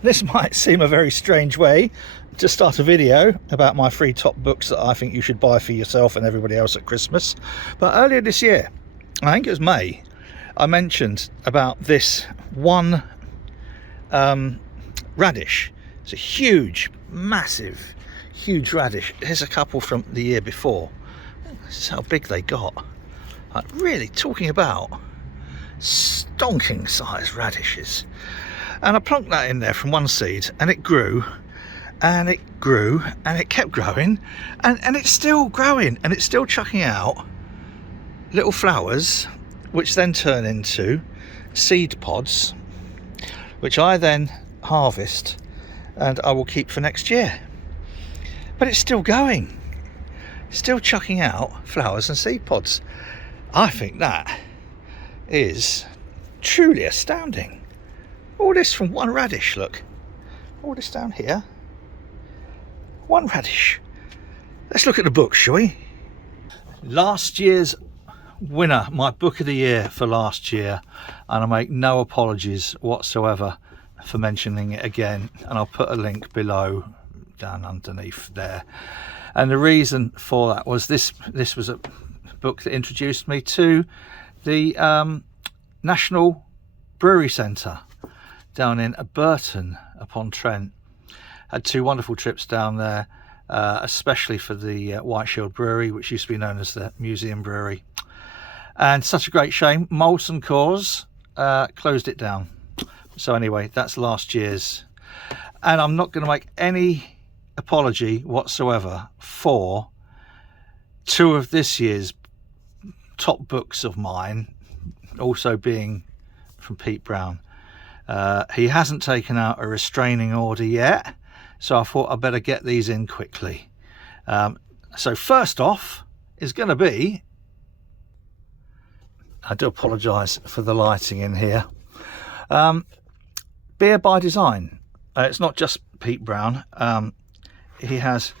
This might seem a very strange way to start a video about my free top books that I think you should buy for yourself and everybody else at Christmas, but earlier this year, I think it was May, I mentioned about this one radish. It's a huge, massive, huge radish. Here's a couple from the year before. This is how big they got. Like, really talking about stonking size radishes. And I plonked that in there from one seed, and it grew and it grew and it kept growing, and it's still growing, and it's still chucking out little flowers which then turn into seed pods, which I then harvest and I will keep for next year. But it's still going, still chucking out flowers and seed pods. I think that is truly astounding. All this from one radish, look. All this down here. One radish. Let's look at the book, shall we? Last year's winner, my book of the year for last year, and I make no apologies whatsoever for mentioning it again, and I'll put a link below, down underneath there. And the reason for that was this was a book that introduced me to the National Brewery Centre down in Burton upon Trent. Had two wonderful trips down there, especially for the White Shield Brewery, which used to be known as the Museum Brewery. And such a great shame, Molson Coors closed it down. So anyway, that's last year's. And I'm not going to make any apology whatsoever for two of this year's top books of mine also being from Pete Brown. He hasn't taken out a restraining order yet, so I thought I'd better get these in quickly. So first off is going to be, I do apologise for the lighting in here, Beer by Design. It's not just Pete Brown. He has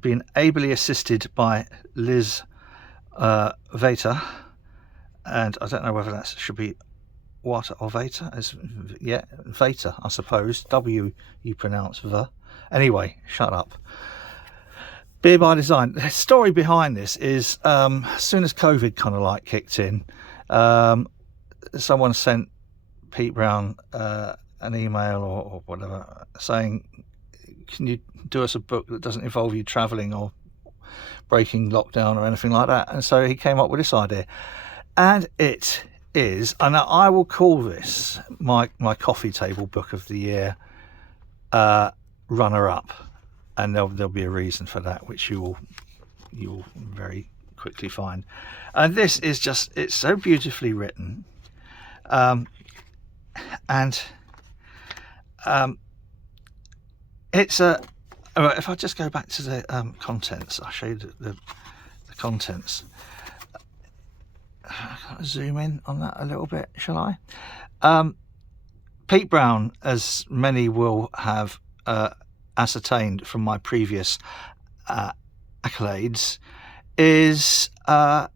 been ably assisted by Liz Vater, and I don't know whether that should be Water or Vater, yeah, Vater, I suppose. W you pronounce the. Anyway, shut up. Beer by Design. The story behind this is, as soon as COVID kind of like kicked in, someone sent Pete Brown an email or whatever saying, can you do us a book that doesn't involve you travelling or breaking lockdown or anything like that? And so he came up with this idea, and it is, and I will call this my coffee table book of the year, runner up, and there'll be a reason for that, which you'll very quickly find. And this is just, it's so beautifully written, and it's a, if I just go back to the contents, I'll show you the contents. Zoom in on that a little bit, shall I? Pete Brown, as many will have ascertained from my previous accolades, is a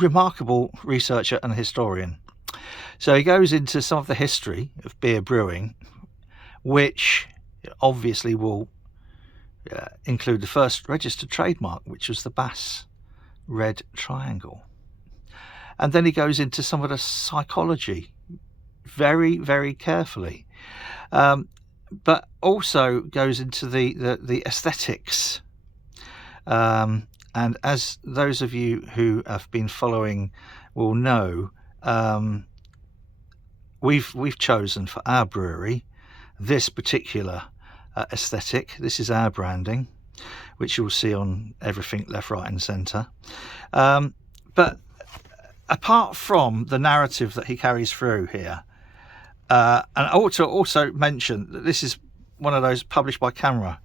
remarkable researcher and historian. So he goes into some of the history of beer brewing, which obviously will include the first registered trademark, which was the Bass Red Triangle. And then he goes into some of the psychology very, very carefully, but also goes into the aesthetics. And as those of you who have been following will know, we've chosen for our brewery this particular aesthetic. This is our branding, which you'll see on everything left, right, and centre. But apart from the narrative that he carries through here, and I ought to also mention that this is one of those published by Camera,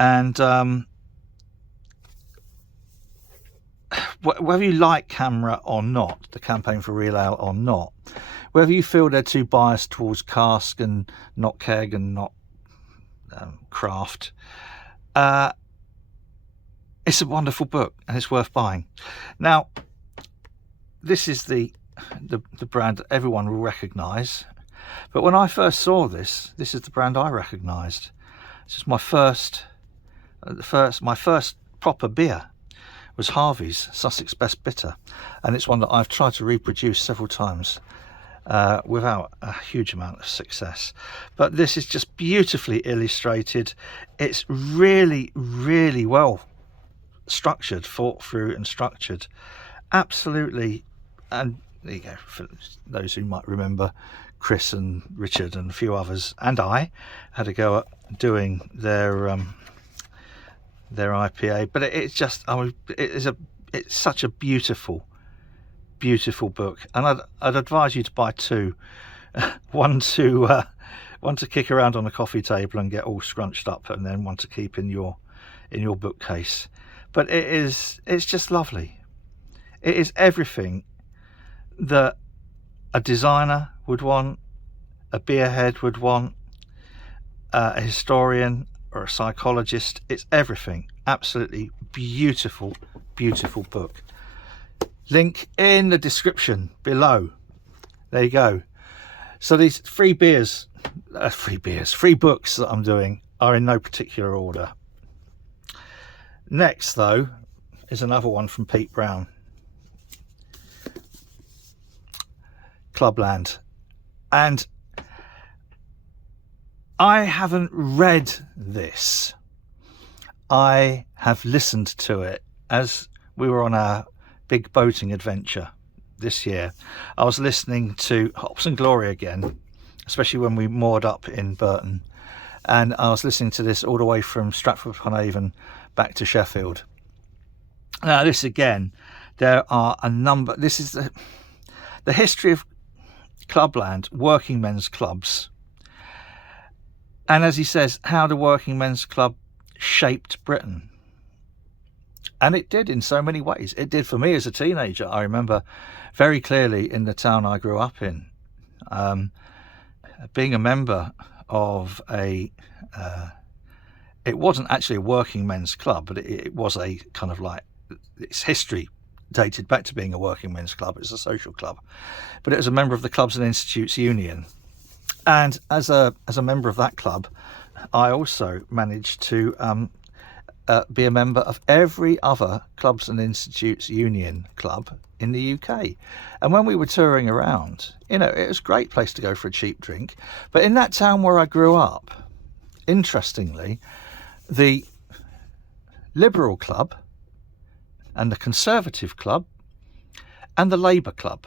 and whether you like Camera or not, the Campaign for Real Ale or not, whether you feel they're too biased towards cask and not keg and not craft, it's a wonderful book and it's worth buying. Now, this is the brand that everyone will recognise. But when I first saw this is the brand I recognised. This is my first proper beer was Harvey's Sussex Best Bitter, and it's one that I've tried to reproduce several times without a huge amount of success. But this is just beautifully illustrated. It's really, really well structured, thought through and structured, absolutely. And there you go, for those who might remember, Chris and Richard and a few others and I had a go at doing their IPA. But it's just, it's such a beautiful book, and I'd advise you to buy two. one to kick around on a coffee table and get all scrunched up, and then one to keep in your bookcase. But it's just lovely. It is everything that a designer would want, a beerhead would want, a historian or a psychologist. It's everything. Absolutely beautiful book. Link in the description below. There you go. So these free books that I'm doing are in no particular order. Next though is another one from Pete Brown, Clubland, and I haven't read this. I have listened to it as we were on our big boating adventure this year. I was listening to Hops and Glory again, especially when we moored up in Burton, and I was listening to this all the way from Stratford-upon-Avon back to Sheffield. Now this again, there are a number, this is the history of Clubland, working men's clubs, and as he says, how the working men's club shaped Britain. And it did in so many ways. It did for me as a teenager. I remember very clearly in the town I grew up in, being a member of it wasn't actually a working men's club, but it was a kind of like, its history dated back to being a working men's club. It's a social club, but it was a member of the Clubs and Institutes Union. And as a member of that club, I also managed to be a member of every other Clubs and Institutes Union club in the UK. And when we were touring around, it was a great place to go for a cheap drink. But in that town where I grew up, interestingly, the Liberal Club and the Conservative Club and the Labour Club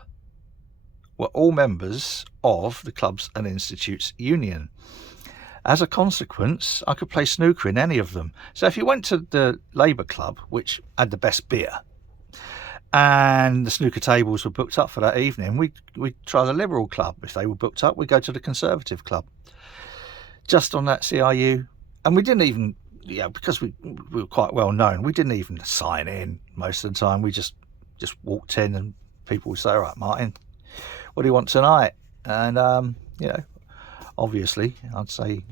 were all members of the Clubs and Institutes Union. As a consequence, I could play snooker in any of them. So if you went to the Labour Club, which had the best beer, and the snooker tables were booked up for that evening, we'd try the Liberal Club. If they were booked up, we'd go to the Conservative Club. Just on that CRU. And we didn't even, because we were quite well known, we didn't even sign in most of the time. We just walked in and people would say, all right, Martin, what do you want tonight? And, obviously, I'd say,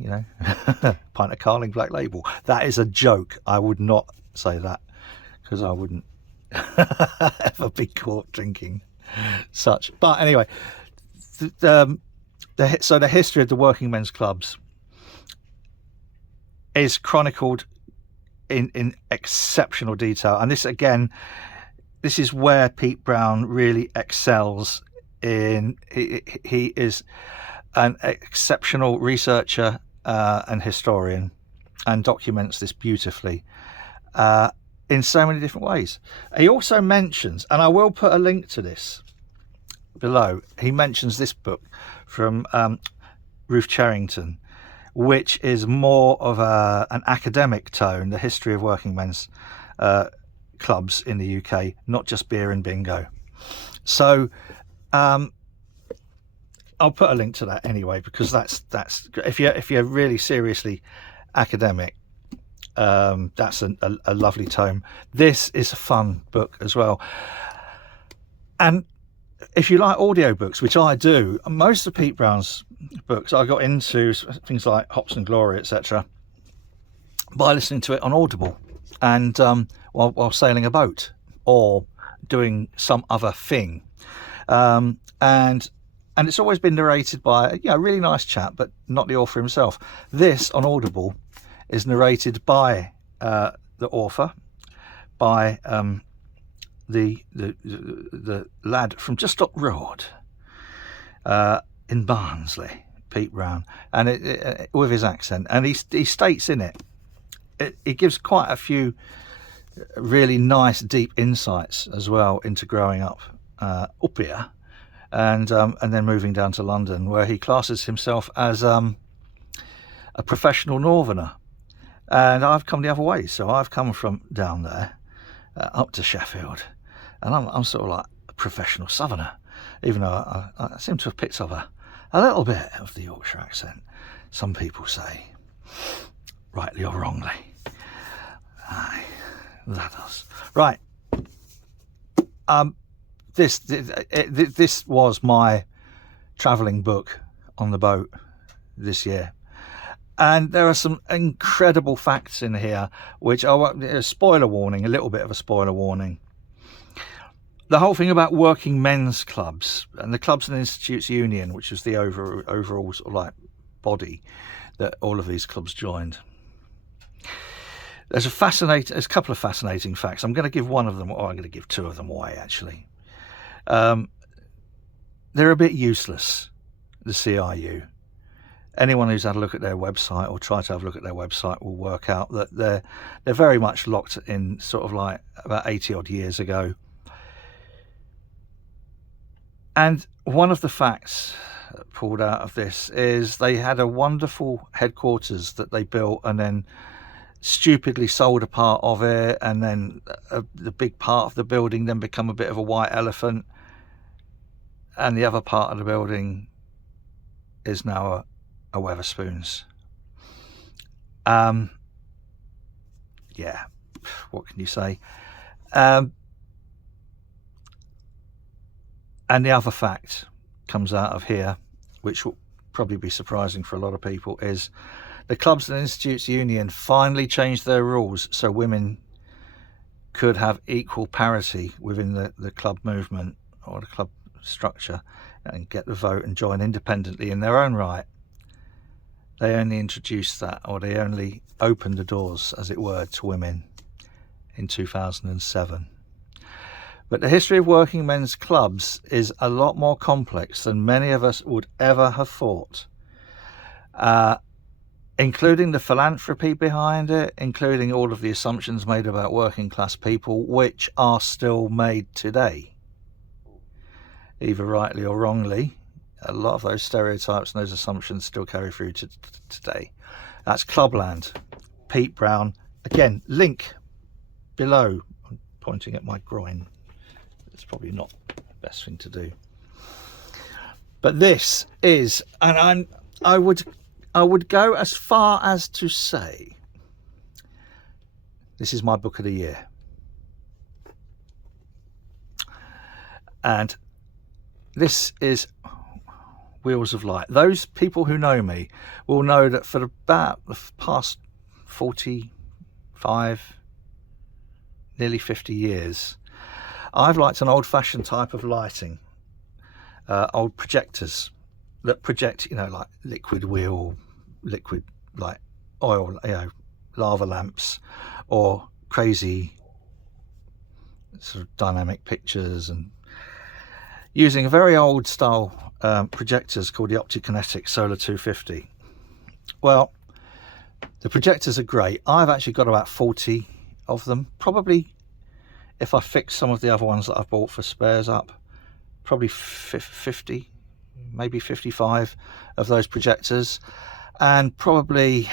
pint of Carling Black Label. That is a joke. I would not say that, because I wouldn't ever be caught drinking such. But anyway, so the history of the working men's clubs is chronicled in exceptional detail. And this, again, this is where Pete Brown really excels in. He is an exceptional researcher and historian, and documents this beautifully in so many different ways. He also mentions, and I will put a link to this below, he mentions this book from Ruth Cherrington, which is more of an academic tone, the history of working men's clubs in the UK, not just beer and bingo. So I'll put a link to that anyway, because that's if you're really seriously academic, that's a lovely tome. This is a fun book as well. And if you like audiobooks, which I do, most of Pete Brown's books I got into, things like Hops and Glory, etc., by listening to it on Audible, and while sailing a boat or doing some other thing. And and it's always been narrated by a really nice chap, but not the author himself. This on Audible is narrated by the author, by the lad from just up road in Barnsley, Pete Brown, and with his accent, and he states in it gives quite a few really nice deep insights as well into growing up here, and then moving down to London, where he classes himself as a professional northerner. And I've come the other way, so I've come from down there up to Sheffield, and I'm sort of like a professional southerner, even though I seem to have picked up a little bit of the Yorkshire accent, some people say, rightly or wrongly. Aye, that does. Right. This was my travelling book on the boat this year. And there are some incredible facts in here, which are a spoiler warning, a little bit of a spoiler warning. The whole thing about working men's clubs and the Clubs and Institutes Union, which was the overall sort of like body that all of these clubs joined. There's a couple of fascinating facts. I'm going to give one of them, or I'm going to give two of them away actually. They're a bit useless, the CIU. Anyone who's had a look at their website or tried to have a look at their website will work out that they're very much locked in sort of like about 80 odd years ago. And one of the facts pulled out of this is they had a wonderful headquarters that they built and then stupidly sold a part of it, and then the big part of the building then become a bit of a white elephant, and the other part of the building is now a Wetherspoons. Yeah, what can you say? And the other fact comes out of here, which will probably be surprising for a lot of people, is the Clubs and Institutes Union finally changed their rules so women could have equal parity within the club movement or the club structure and get the vote and join independently in their own right. They only introduced that, or they only opened the doors, as it were, to women in 2007. But the history of working men's clubs is a lot more complex than many of us would ever have thought, including the philanthropy behind it, including all of the assumptions made about working class people, which are still made today, either rightly or wrongly. A lot of those stereotypes and those assumptions still carry through to today. That's Clubland, Pete Brown. Again, link below. I'm pointing at my groin. It's probably not the best thing to do. But this is, and I would go as far as to say, this is my book of the year. And this is Wheels of Light. Those people who know me will know that for about the past 45, nearly 50 years, I've liked an old-fashioned type of lighting, old projectors that project, like liquid wheel, liquid like oil, lava lamps, or crazy sort of dynamic pictures, and using a very old style projectors called the Optikinetic Solar 250. Well, the projectors are great. I've actually got about 40 of them. Probably, if I fix some of the other ones that I've bought for spares up, probably 50, maybe 55 of those projectors, and probably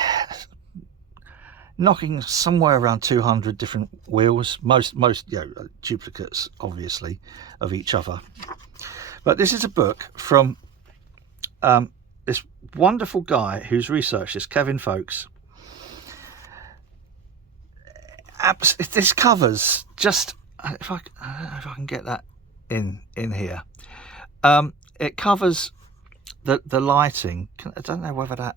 knocking somewhere around 200 different wheels, most duplicates obviously of each other. But this is a book from this wonderful guy who's researched this, Kevin Foakes. This covers just, if I can get that in here, it covers the lighting. I don't know whether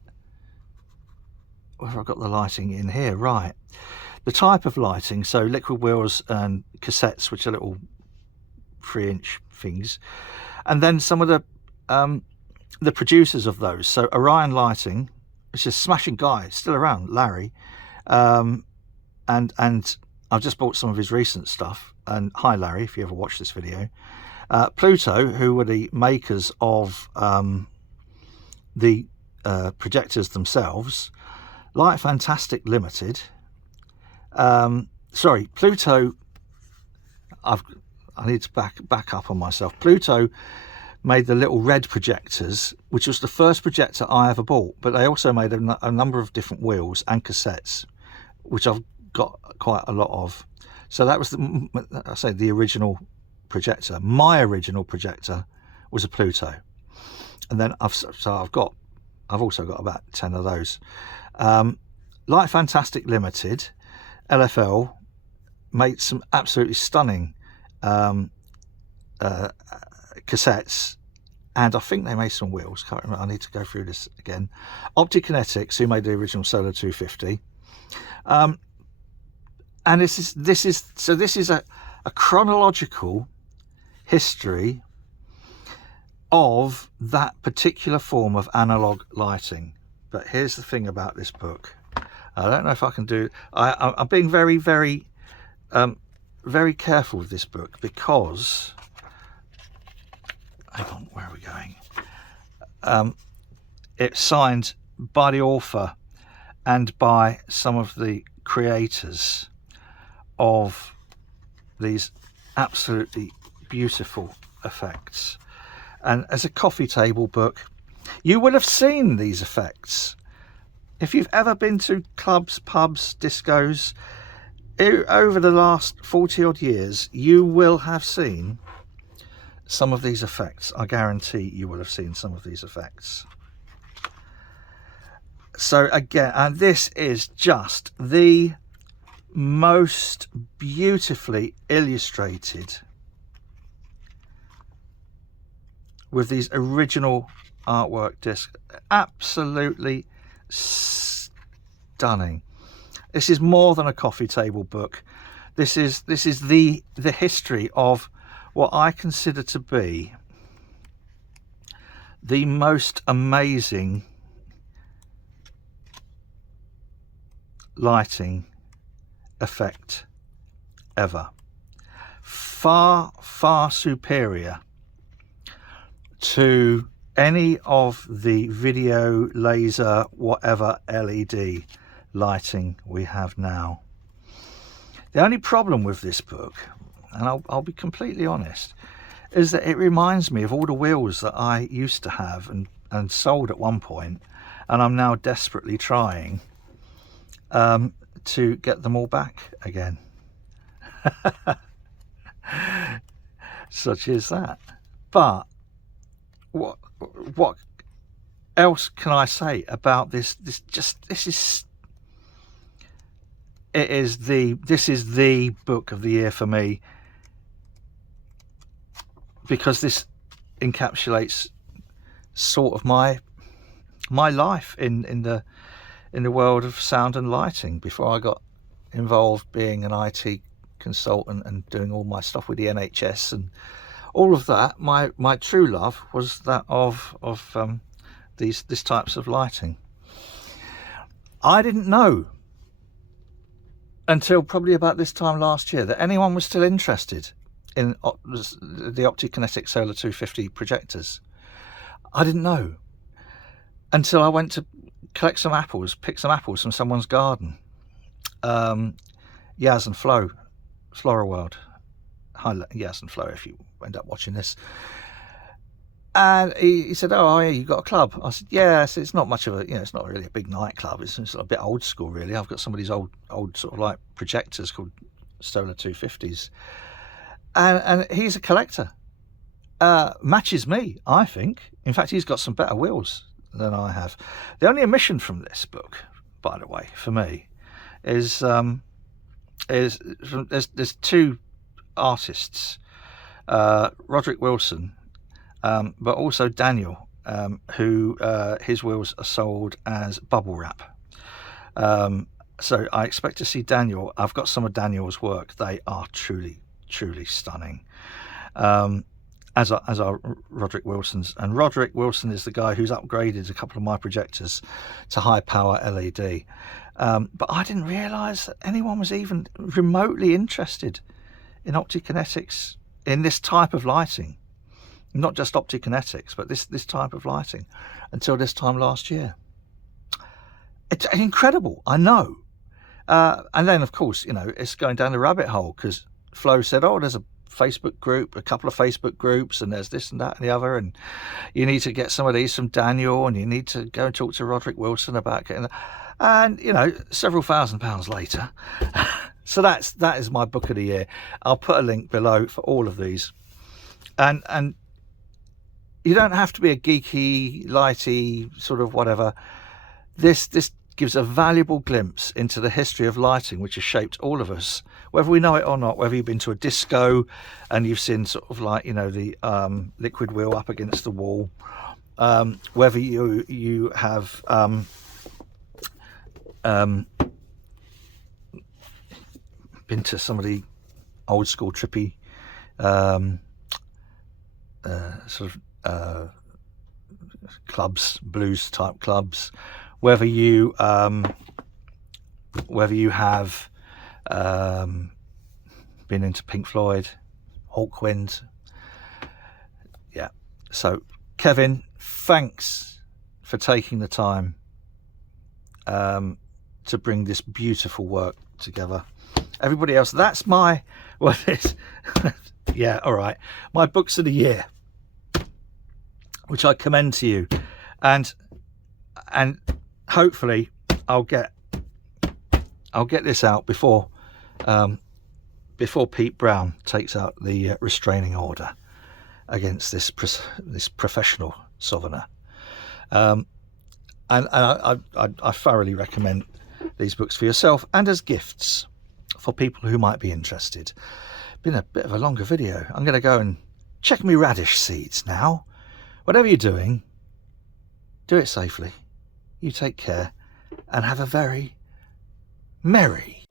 I've got the lighting in here right. The type of lighting, so liquid wheels and cassettes, which are little 3-inch things, and then some of the the producers of those. So Orion Lighting, which is a smashing guy, still around, Larry, and I've just bought some of his recent stuff. And hi Larry, if you ever watch this video. Pluto, who were the makers of the projectors themselves. Light Fantastic Limited. Sorry, Pluto. I need to back up on myself. Pluto made the little red projectors, which was the first projector I ever bought, but they also made a number of different wheels and cassettes, which I've got quite a lot of. So that was the original projector. My original projector was a Pluto, and then I've also got about 10 of those. Light Fantastic Limited, LFL, made some absolutely stunning cassettes, and I think they made some wheels. Can't remember. I need to go through this again. Optikinetics, who made the original Solar 250, and this is a chronological history of that particular form of analog lighting. But here's the thing about this book. I don't know if I can do. I'm being very, very, very careful with this book, because. Hang on, where are we going? It's signed by the author and by some of the creators of these absolutely beautiful effects. And as a coffee table book, you will have seen these effects. If you've ever been to clubs, pubs, discos, over the last 40 odd years, you will have seen some of these effects. I guarantee you will have seen some of these effects. So again, and this is just the most beautifully illustrated with these original artwork discs. Absolutely stunning. This is more than a coffee table book. This is the history of what I consider to be the most amazing lighting effect ever. Far, far superior to any of the video, laser, whatever LED lighting we have now. The only problem with this book, and I'll be completely honest, is that it reminds me of all the wheels that I used to have and sold at one point, and I'm now desperately trying to get them all back again. Such is that. But what else can I say about this? This is the book of the year for me, because this encapsulates sort of my life in the world of sound and lighting. Before I got involved being an IT consultant and doing all my stuff with the NHS and all of that, my true love was that of these types of lighting. I didn't know until probably about this time last year that anyone was still interested in the Optikinetic Solar 250 projectors. I didn't know until I went to collect some apples, pick some apples from someone's garden. Yaz and Flo, Flora World. Hi Yaz and Flo, if you end up watching this. And he said, "Oh yeah, you got a club?" I said, "Yeah." So it's not much of a, it's not really a big nightclub. It's a bit old school, really. I've got some of these old sort of like projectors called Solar 250s, and he's a collector. Matches me, I think. In fact, he's got some better wheels than I have. The only omission from this book, by the way, for me, is there's two artists, Roderick Wilson. But also Daniel, who his wheels are sold as bubble wrap. So I expect to see Daniel. I've got some of Daniel's work. They are truly, truly stunning. as are Roderick Wilson's. And Roderick Wilson is the guy who's upgraded a couple of my projectors to high power LED. But I didn't realise that anyone was even remotely interested in optokinetics, in this type of lighting. Not just optokinetics, but this type of lighting, until this time last year. It's incredible, I know. And then, of course, you know, it's going down the rabbit hole, because Flo said, oh, there's a Facebook group, a couple of Facebook groups, and there's this and that and the other, and you need to get some of these from Daniel, and you need to go and talk to Roderick Wilson about getting that. And, you know, several £1,000s later. So that is my book of the year. I'll put a link below for all of these. And you don't have to be a geeky, lighty, sort of whatever. This gives a valuable glimpse into the history of lighting, which has shaped all of us, whether we know it or not. Whether you've been to a disco and you've seen sort of like, you know, the liquid wheel up against the wall, whether you have been to some of the old school trippy sort of clubs, blues type clubs, whether you have been into Pink Floyd, Hawkwind. Yeah. So Kevin, thanks for taking the time to bring this beautiful work together. Everybody else, that's my, what is, yeah, all right, my books of the year, which I commend to you, and hopefully I'll get this out before Pete Brown takes out the restraining order against this professional southerner. And I thoroughly recommend these books for yourself and as gifts for people who might be interested. Been a bit of a longer video. I'm going to go and check my radish seeds now. Whatever you're doing, do it safely. You take care and have a very merry